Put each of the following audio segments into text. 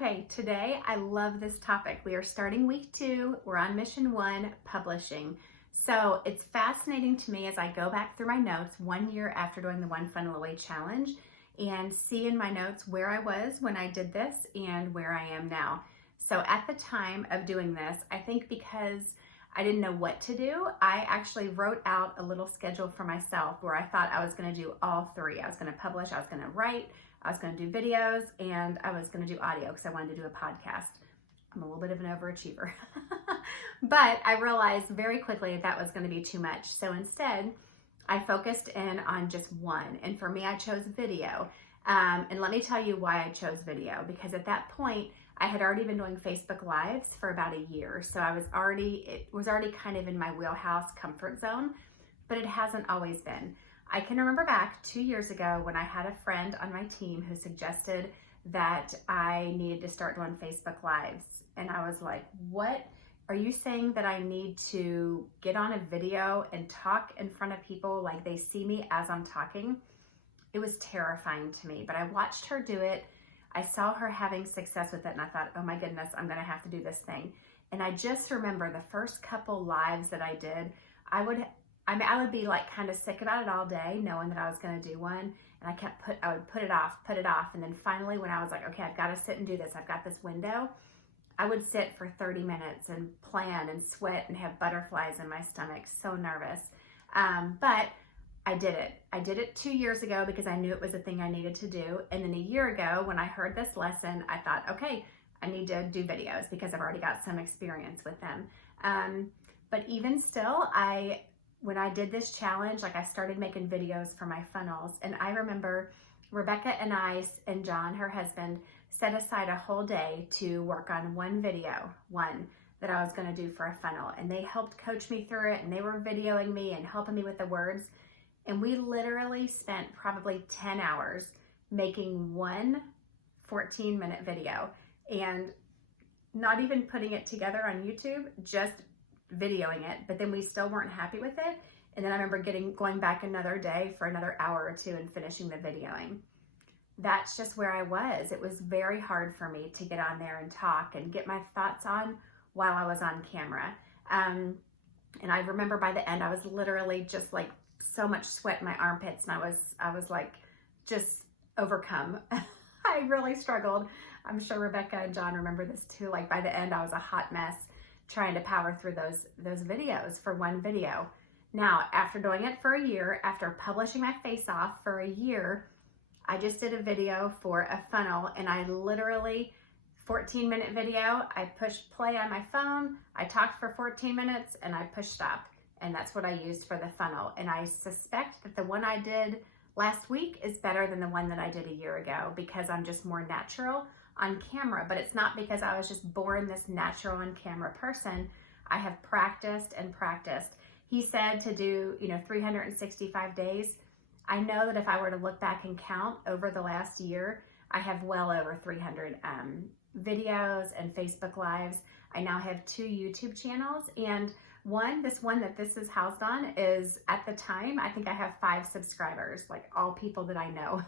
Okay, today I love this topic. We are starting week 2. We're on mission 1, publishing. So it's fascinating to me as I go back through my notes 1 year after doing the One Funnel Away challenge and see in my notes where I was when I did this and where I am now. So at the time of doing this, I think because I didn't know what to do, I actually wrote out a little schedule for myself where I thought I was going to do all 3. I was going to publish, I was going to write, I was going to do videos, and I was going to do audio because I wanted to do a podcast. I'm a little bit of an overachiever. But I realized very quickly that was going to be too much. So instead, I focused in on just one. And for me, I chose video. And let me tell you why I chose video. Because at that point, I had already been doing Facebook Lives for about a year. So it was already kind of in my wheelhouse comfort zone, but it hasn't always been. I can remember back 2 years ago when I had a friend on my team who suggested that I needed to start doing Facebook Lives. And I was like, what? Are you saying that I need to get on a video and talk in front of people like they see me as I'm talking? It was terrifying to me, but I watched her do it. I saw her having success with it and I thought, oh my goodness, I'm gonna have to do this thing. And I just remember the first couple lives that I did, I would be like kind of sick about it all day, knowing that I was going to do one. And I would put it off. And then finally, when I was like, okay, I've got to sit and do this. I've got this window. I would sit for 30 minutes and plan and sweat and have butterflies in my stomach. So nervous. But I did it. I did it 2 years ago because I knew it was a thing I needed to do. And then a year ago, when I heard this lesson, I thought, okay, I need to do videos because I've already got some experience with them. But even still, when I did this challenge, I started making videos for my funnels. And I remember Rebecca and I and John, her husband, set aside a whole day to work on one video, that I was going to do for a funnel. And they helped coach me through it, and they were videoing me and helping me with the words. And we literally spent probably 10 hours making one 14-minute video and not even putting it together on YouTube, just videoing it, but then we still weren't happy with it. And then I remember going back another day for another hour or 2 and finishing the videoing. That's just where I was. It was very hard for me to get on there and talk and get my thoughts on while I was on camera. And I remember by the end, I was literally just like so much sweat in my armpits, and I was like just overcome. I really struggled. I'm sure Rebecca and John remember this too. Like by the end, I was a hot mess trying to power through those videos for one video. Now, after doing it for a year, after publishing my face off for a year, I just did a video for a funnel, and I literally, 14-minute video, I pushed play on my phone, I talked for 14 minutes, and I pushed stop. And that's what I used for the funnel. And I suspect that the one I did last week is better than the one that I did a year ago because I'm just more natural on camera. But it's not because I was just born this natural on camera person. I have practiced and practiced. He said to do, 365 days. I know that if I were to look back and count over the last year, I have well over 300 videos and Facebook Lives. I now have 2 YouTube channels, and this one that this is housed on is, at the time, I think I have 5 subscribers, like all people that I know.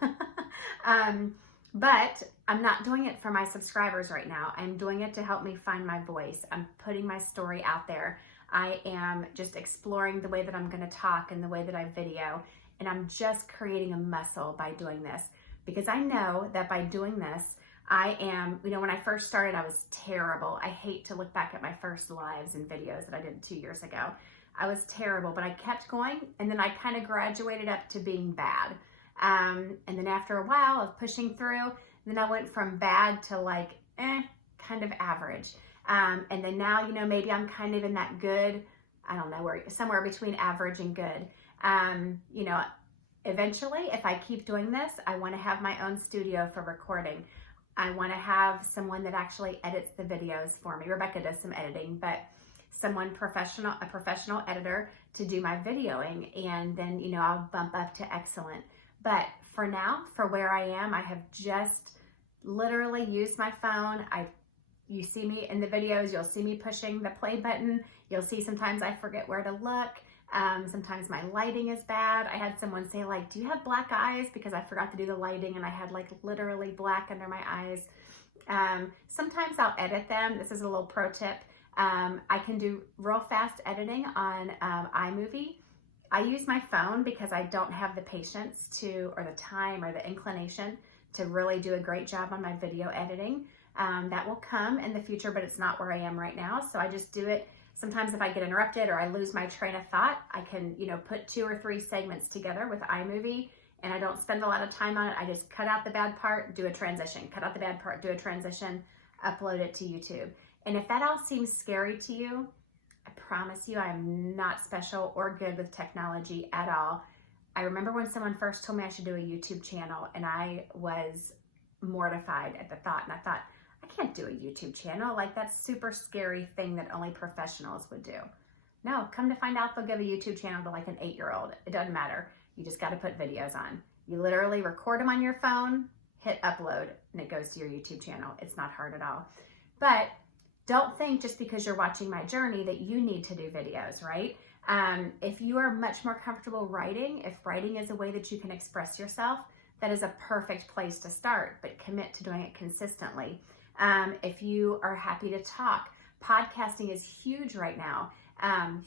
But I'm not doing it for my subscribers right now. I'm doing it to help me find my voice. I'm putting my story out there. I am just exploring the way that I'm going to talk and the way that I video. And I'm just creating a muscle by doing this, because I know that by doing this, I am, when I first started, I was terrible. I hate to look back at my first lives and videos that I did 2 years ago. I was terrible, but I kept going, and then I kind of graduated up to being bad. And then after a while of pushing through, then I went from bad to like, kind of average. And then now, maybe I'm kind of in that good, I don't know, somewhere between average and good. Eventually, if I keep doing this, I want to have my own studio for recording. I want to have someone that actually edits the videos for me. Rebecca does some editing, but a professional editor to do my videoing. And then, I'll bump up to excellent. But for now, for where I am, I have just literally used my phone. You see me in the videos, you'll see me pushing the play button. You'll see sometimes I forget where to look. Sometimes my lighting is bad. I had someone say like, do you have black eyes? Because I forgot to do the lighting and I had like literally black under my eyes. Sometimes I'll edit them. This is a little pro tip. I can do real fast editing on iMovie. I use my phone because I don't have the patience to, or the time or the inclination to really do a great job on my video editing. That will come in the future, but it's not where I am right now. So I just do it. Sometimes if I get interrupted or I lose my train of thought, I can, put 2 or 3 segments together with iMovie, and I don't spend a lot of time on it. I just cut out the bad part, do a transition, cut out the bad part, do a transition, upload it to YouTube. And if that all seems scary to you, I promise you I'm not special or good with technology at all. I remember when someone first told me I should do a YouTube channel, and I was mortified at the thought, and I thought, I can't do a YouTube channel. Like, that's super scary thing that only professionals would do. No, come to find out, they'll give a YouTube channel to like an 8-year-old. It doesn't matter. You just got to put videos on. You literally record them on your phone, hit upload, and it goes to your YouTube channel. It's not hard at all. But don't think just because you're watching my journey that you need to do videos, right? If you are much more comfortable writing, if writing is a way that you can express yourself, that is a perfect place to start, but commit to doing it consistently. If you are happy to talk, podcasting is huge right now.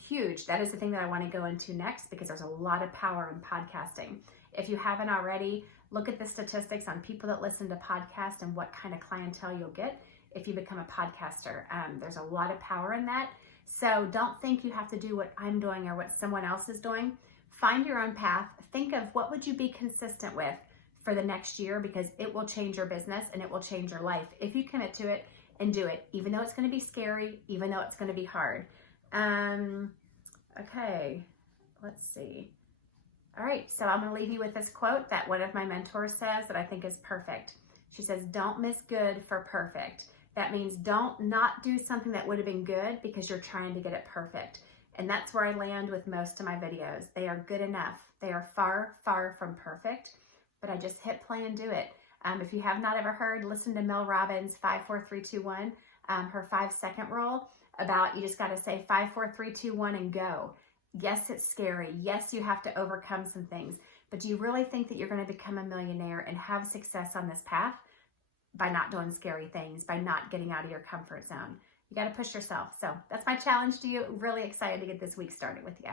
Huge. That is the thing that I want to go into next, because there's a lot of power in podcasting. If you haven't already, look at the statistics on people that listen to podcasts and what kind of clientele you'll get if you become a podcaster. There's a lot of power in that. So don't think you have to do what I'm doing or what someone else is doing. Find your own path. Think of what would you be consistent with for the next year, because it will change your business and it will change your life if you commit to it and do it, even though it's going to be scary, even though it's going to be hard. Okay, let's see. All right, so I'm going to leave you with this quote that one of my mentors says that I think is perfect. She says, don't miss good for perfect. That means don't not do something that would have been good because you're trying to get it perfect. And that's where I land with most of my videos. They are good enough. They are far, far from perfect, but I just hit play and do it. If you have not ever heard, listen to Mel Robbins' 5, 4, 3, 2, 1, her 5-second rule about you just got to say 5, 4, 3, 2, 1 and go. Yes, it's scary. Yes, you have to overcome some things, but do you really think that you're going to become a millionaire and have success on this path by not doing scary things, by not getting out of your comfort zone? You got to push yourself. So that's my challenge to you. Really excited to get this week started with you.